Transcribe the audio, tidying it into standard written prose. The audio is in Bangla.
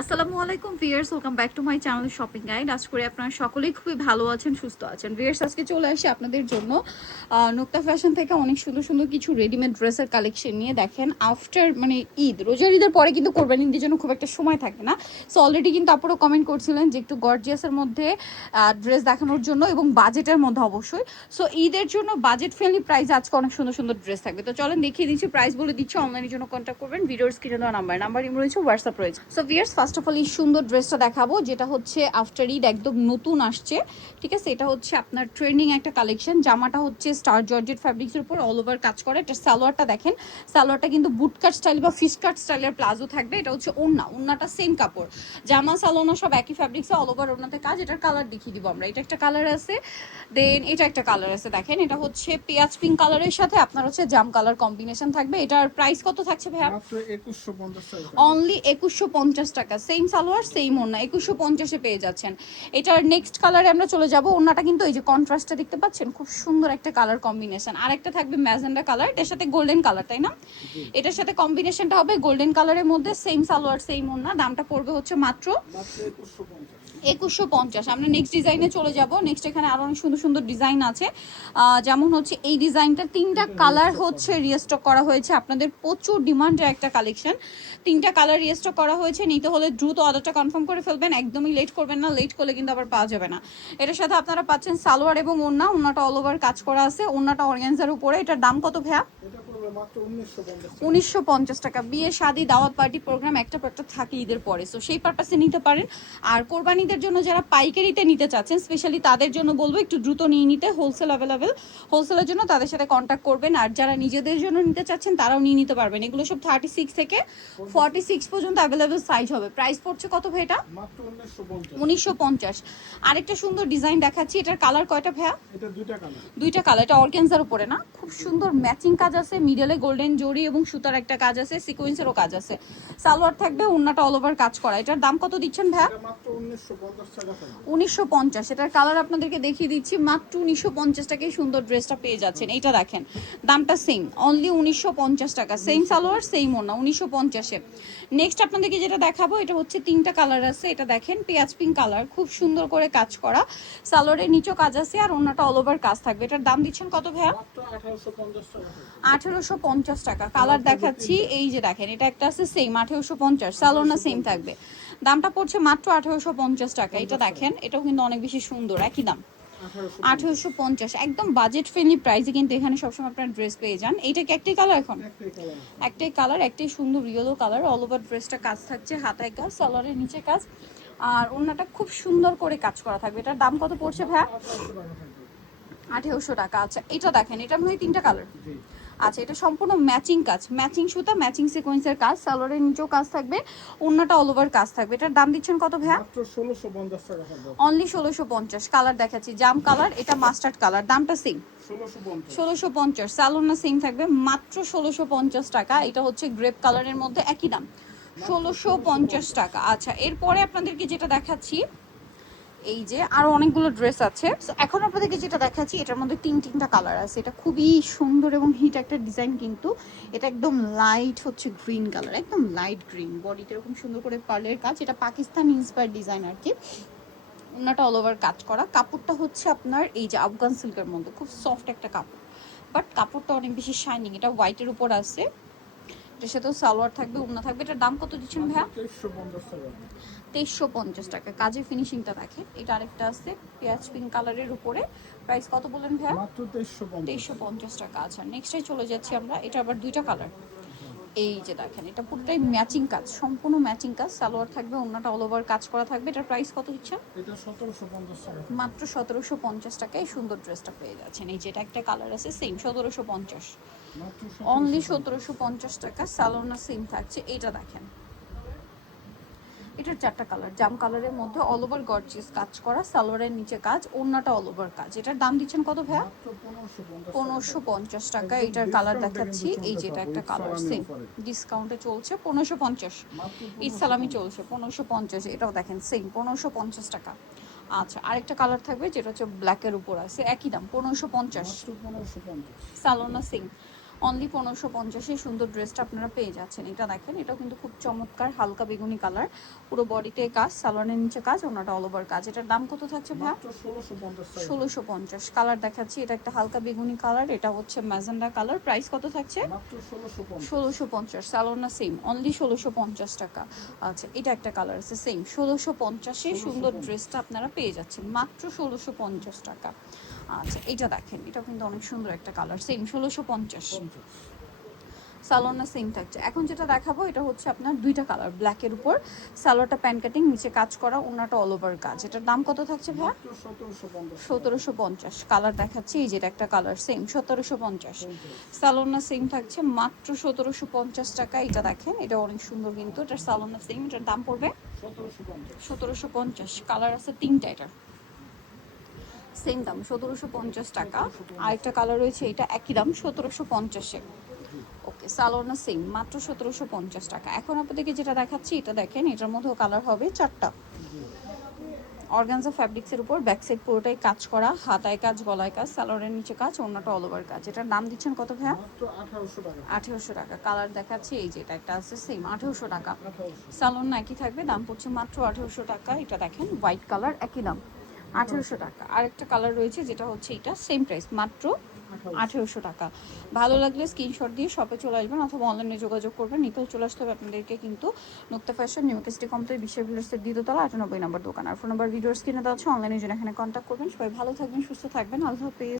আসসালামু আলাইকুম viewers, welcome back to my channel shopping guide. আশা করি আপনারা সকলেই খুবই ভালো আছেন, সুস্থ আছেন। ভিউয়ার্স, আজকে চলে আসি আপনাদের জন্য নুক্তা ফ্যাশন থেকে অনেক সুন্দর সুন্দর কিছু রেডিমেড ড্রেসের কালেকশন নিয়ে। দেখেন, আফটার ঈদ, রোজার ঈদের পরে কিন্তু কোরবানি ঈদের জন্য খুব একটা সময় থাকে না। সো অলরেডি কিন্তু আপনারা কমেন্ট করছিলেন যে একটু গর্জিয়াসের মধ্যে ড্রেস দেখানোর জন্য এবং বাজেটের মধ্যে অবশ্যই। সো ঈদের জন্য বাজেট ফ্রেন্ডলি প্রাইসে আজকে অনেক সুন্দর সুন্দর ড্রেস থাকবে। তো চলেন দেখিয়ে দিচ্ছি, প্রাইস বলে দিচ্ছি। অনলাইনের জন্য কন্ট্যাক্ট করবেন, ভিডিওর স্ক্রিনে দেওয়া নাম্বার রয়েছে, হোয়াটসঅ্যাপ রয়েছে। So viewers, first of all এই সুন্দর ড্রেসটা দেখাবো, যেটা হচ্ছে আফটার ঈদ একদম নতুন আসছে। ঠিক আছে, এটা হচ্ছে আপনার ট্রেন্ডিং একটা কালেকশন। জামাটা হচ্ছে স্টার জর্জেট ফ্যাব্রিক্সের উপর অল ওভার কাজ করে। এটা সালোয়ারটা দেখেন, সালোয়ারটা কিন্তু বুট কাট স্টাইল বা ফিশ কাট স্টাইলের প্লাজো থাকবে। এটা হচ্ছে ওড়নাটা সেম কাপড়, জামা সালোনা সব একই ফ্যাব্রিক্সে অল ওভার ওড়নাতে কাজ। এটার কালার দেখিয়ে দিব আমরা। এটা একটা কালার আছে, দেন এটা একটা কালার আছে। দেখেন, এটা হচ্ছে পেঁয়াজ পিঙ্ক কালারের সাথে আপনার হচ্ছে জাম কালার কম্বিনেশন থাকবে। এটার প্রাইস কত থাকছে ভাইয়া? মাত্র 2150 টাকা। অনলি 2150 টাকা। সেম সালোয়ার সেম ওড়না, 2150-এ পেয়ে যাচ্ছেন। এটার নেক্সট কালারে আমরা চলে যাব। ওড়নাটা কিন্তু এই যে কন্ট্রাস্টটা দেখতে পাচ্ছেন, খুব সুন্দর একটা কালার কম্বিনেশন। আর একটা থাকবে ম্যাজেন্ডা কালার, এটার সাথে গোল্ডেন কালার, তাই না? এটার সাথে কম্বিনেশনটা হবে গোল্ডেন কালারের মধ্যে। সেম সালোয়ার সেম ওড়না, দামটা পড়বে হচ্ছে মাত্র 2150। আমরা নেক্সট ডিজাইনে চলে যাব। নেক্সট এখানে আরো অনেক সুন্দর সুন্দর ডিজাইন আছে, যেমন হচ্ছে এই ডিজাইনটা, তিনটা কালার হচ্ছে রিস্টক করা হয়েছে। আপনাদের প্রচুর ডিমান্ডের একটা কালেকশন, তিনটা কালার রিস্টক করা হয়েছে। নিতে হলে দ্রুত অর্ডারটা কনফার্ম করে ফেলবেন, একদমই লেট করবেন না, লেট করলে কিন্তু আবার পাওয়া যাবে না। এটার সাথে আপনারা পাচ্ছেন সালোয়ার এবং ওড়নাটা অল ওভার কাজ করা আছে। ওড়নাটা অর্গানজার উপরে। এটার দাম কত ভাইয়া? এটা পড়বে মাত্র 1950 টাকা। 1950 টাকা। বিয়ে, শাদী, দাওয়াত, পার্টি প্রোগ্রাম একটা পর একটা থাকে ঈদের পরে, সো সেই পারপাসে নিতে পারেন। আর কোরবানিদের জন্য যারা পাইকারিতে নিতে চাচ্ছেন, স্পেশালি তাদের জন্য বলবো একটু দ্রুত নিয়ে নিতে। হোলসেল অ্যাভেলেবেল, হোলসেলের জন্য তাদের সাথে কন্ট্যাক্ট করবেন। আর যারা নিজেদের জন্য নিতে চাচ্ছেন তারাও নিয়ে নিতে পারবেন। এগুলো সব 36 থেকে 46 পর্যন্ত অ্যাভেলেবেল সাইজ হবে। প্রাইস পড়ছে কত ভাই এটা? মাত্র 1950। 1950। আরেকটা সুন্দর ডিজাইন দেখাচ্ছি। এটার কালার কয়টা ভাইয়া? এটা দুইটা কালার। দুইটা কালার। এটা অর্গানজার উপরে না, খুব সুন্দর ম্যাচিং কাজ আছে। মিডলে গোল্ডেন জরি এবং সুতার একটা কাজ আছে, সিকোয়েন্সেরও কাজ আছে। সালোয়ার থাকবে, ওড়নাটা অল ওভার কাজ করা। এটার দাম কত দিচ্ছেন ভাইয়া? এটা মাত্র 1950 টাকা থাকবে। 1950। এটার কালার আপনাদেরকে দেখিয়ে দিচ্ছি। মাত্র 1950 টাকায় সুন্দর ড্রেসটা পেয়ে যাচ্ছেন। এইটা দেখেন, দামটা সেম, অনলি 1950 টাকা। সেম সালোয়ার সেম ওড়না, 1950-এ। নেক্সট আপনাদেরকে যেটা দেখাবো, এটা হচ্ছে তিনটা কালার আছে। এটা দেখেন, পেঁয়াজ পিঙ্ক কালার, খুব সুন্দর করে কাজ করা। সালোয়ারের নিচেও কাজ আছে আর ওড়নাটা অল ওভার কাজ থাকবে। এটার দাম দিচ্ছেন কত ভাইয়া? মাত্র 1850 টাকা থাকবে। 1850 টাকা। কালার দেখাচ্ছি, এই যে দেখেন, এটা একটা আছে সেম 1850, সালোনা সেম থাকবে। দামটা পড়ছে মাত্র 1850 টাকা। এটা দেখেন, এটাও কিন্তু অনেক বেশি সুন্দর, একই দাম 1850। একদম বাজেট ফ্রেন্ডলি প্রাইসে কিন্তু এখানে সবসময় আপনার ড্রেস পেয়ে যান। এইটা কি একটাই কালার? এখন একটাই কালার। একটাই কালার, একটাই সুন্দর ইয়েলো কালার। অল ওভার ড্রেসটা কাজ থাকছে, হাতায় কাজ, সালোয়ারের নিচে কাজ, আর ওড়নাটা খুব সুন্দর করে কাজ করা থাকবে। এটার দাম কত পড়ছে ভাইয়া? 1800 টাকা থাকবে। 1800 টাকা। আচ্ছা, এটা দেখেন, এটা মনে হয় তিনটা কালার। জি। আচ্ছা, এটা সম্পূর্ণ ম্যাচিং কাজ, ম্যাচিং সুতা, ম্যাচিং সিকোয়েন্সের কাজ। সালোয়ারের নিচেও কাজ থাকবে, ওড়নাটা অল ওভার কাজ থাকবে। এটার দাম দিচ্ছেন কত ভাইয়া? মাত্র 1650 টাকা থাকবে। অনলি 1650। কালার দেখাচ্ছি, জাম কালার, এটা মাস্টার্ড কালার। দামটা সেম, 1650। 1650। সালোনা সেম থাকবে, মাত্র 1650 টাকা। এটা হচ্ছে গ্রেপ কালারের মধ্যে, একই দাম 1650 টাকা। আচ্ছা, এরপরে আপনাদেরকে যেটা দেখাচ্ছি, এই যে আরো অনেকগুলো ড্রেস আছে। So, এখন আপনাদেরকে যেটা দেখাচ্ছি, এটার মধ্যে তিনটা কালার আছে। এটা খুবই সুন্দর এবং হিট একটা ডিজাইন কিন্তু। এটা একদম লাইট হচ্ছে গ্রিন কালার, একদম লাইট গ্রিন। বডিতে এরকম সুন্দর করে পার্লের কাজ। এটা পাকিস্তান ইন্সপায়ার্ড ডিজাইন আর কি। ওনাটা অল ওভার কাজ করা। কাপড়টা হচ্ছে আপনার এই যে আফগান সিল্কের মধ্যে, খুব সফট একটা কাপড়, বাট কাপড়টা অনেক বেশি শাইনিং। এটা হোয়াইটের উপর আছে, এটার সাথেও সালোয়ার থাকবে, ওড়না থাকবে। এটার দাম কত দিচ্ছেন ভাইয়া? 2350 টাকা। 2350 টাকা। কাজের ফিনিশিংটা দেখেন। এটা আরেকটা আছে পেঁয়াজ পিঙ্ক কালারের উপরে। প্রাইস কত বলেন ভাইয়া? মাত্র 2350। 2350 টাকা। আচ্ছা, নেক্সটে চলে যাচ্ছি আমরা। এটা আবার দুইটা কালার। এই যে দেখেন, এটা পুরোটাই ম্যাচিং কাজ, সম্পূর্ণ ম্যাচিং কাজ। সালোয়ার থাকবে, ওড়নাটা অল ওভার কাজ করা থাকবে। এটার প্রাইস কত দিচ্ছেন? এটা 1750 টাকা। মাত্র 1750 টাকায় সুন্দর ড্রেসটা পেয়ে যাচ্ছেন। এই যেটা একটা কালার আছে সেম 1750, মাত্র অনলি 1750। 1750 টাকা। সালোনা সেম থাকছে। এটা দেখেন, এটার চারটা কালার, জাম কালারের মধ্যে অল ওভার গর্জিয়াস কাজ করা। সালোয়ারের নিচে কাজ, ওড়নাটা অল ওভার কাজ। এটার দাম দিচ্ছেন কত ভাইয়া? মাত্র 1550 টাকা। 1550 টাকা। একদম এটার কালার ডিসকাউন্টে দেখাচ্ছি, কিন্তু এই চলতে যেটা থাকবে, একটা ঈদ কালার সালামি সেম অফারে। ডিসকাউন্টে চলছে 1550, মাত্র ঈদ সালামি 1550। চলছে 1550। এটাও দেখেন সেম 1550 টাকা। আচ্ছা, আরেকটা কালার থাকবে যেটা হচ্ছে ব্ল্যাকের উপর আছে, একই দাম 1550। মাত্র 1550। সালোনা সেম, অনলি 1550 সুন্দর ড্রেসটা আপনারা পেয়ে যাচ্ছেন। এটা দেখেন, এটাও কিন্তু খুব চমৎকার হালকা বেগুনি কালার, পুরো বডিতে কাজ, সালোয়ারের নিচে কাজ, ওনাটা অল ওভার কাজ। এটার দাম কত থাকছে ভাইয়া? মাত্র 1650 টাকা। 1650। কালার দেখাচ্ছি, এটা একটা হালকা বেগুনি কালার, এটা হচ্ছে ম্যাজেন্ডা কালার। প্রাইস কত থাকছে? মাত্র 1650। 1650। সালোয়ার না সেম, অনলি 1650 টাকা। আচ্ছা, এটা একটা কালার আছে সেম 1650 সুন্দর ড্রেসটা আপনারা পেয়ে যাচ্ছেন মাত্র 1650 টাকা। আচ্ছা, এটা দেখেন, এটা কিন্তু অনেক সুন্দর একটা কালার, সেম 1650। সালোয়ারটা সেম থাকছে। এখন যেটা দেখাবো এটা হচ্ছে আপনার দুইটা কালার, ব্ল্যাকের উপর সালোয়ারটা প্যান কাটিং, নিচে কাজ করা, ওনাটা অল ওভার কাজ। এটার দাম কত থাকছে ভাইয়া? মাত্র 1750। 1750। কালার দেখাচ্ছি, এই যেটা একটা কালার সেম 1750। সালোয়ারটা সেম থাকছে মাত্র 1750 টাকা। এটা দেখেন, এটা অনেক সুন্দর কিন্তু, এটার সালোয়ারটা সেম, এটার দাম পড়বে 1750। 1750। কালার আছে তিনটা, এটার সেম দাম 1750 টাকা। আরেকটা কালার রয়েছে, এটা একই দাম 1750-এ। ওকে, সালোয়ারটা সেম মাত্র 1750 টাকা। এখন আপনাদেরকে যেটা দেখাচ্ছি এটা দেখেন, এটার মধ্যেও কালার হবে চারটা। অর্গানজা ফ্যাব্রিক্সের উপর ব্যাক সাইড পুরোটাই কাজ করা, হাতায় কাজ, গলায় কাজ, সালোয়ারের নিচে কাজ, ওন্নাটা অল ওভার কাজ। এটার দাম দিচ্ছেন কত ভাইয়া? মাত্র 1800 টাকা। 1800 টাকা। কালার দেখাচ্ছি, এই যে এটা একটা আছে সেম 1800 টাকা। 1800। সালোয়ার না একই থাকবে, দাম পড়ছে মাত্র 1800 টাকা। এটা দেখেন হোয়াইট কালার, একই দাম 1800 টাকা। আরেকটা কালার রয়েছে যেটা হচ্ছে এটা, সেম প্রাইস মাত্র 1800 টাকা। ভালো লাগলে স্ক্রিনশট দিয়ে শপে চলে আসবেন অথবা অনলাইনে যোগাযোগ করবেন। নিতেও চলে আসতে হবে আপনাদেরকে কিন্তু নুক্তা ফ্যাশন, নিউ কেস্টি কমপ্লিট বিশ্বের ভিডিওসের দ্বিতীয়তলা 98 নম্বর দোকান। আর ফোন নাম্বার ভিডিওস কিনে দেওয়া আছে, অনলাইনে জন্য এখানে কন্ট্যাক্ট করবেন। সবাই ভালো থাকবেন, সুস্থ থাকবেন, আল্লাহ হাফেজ।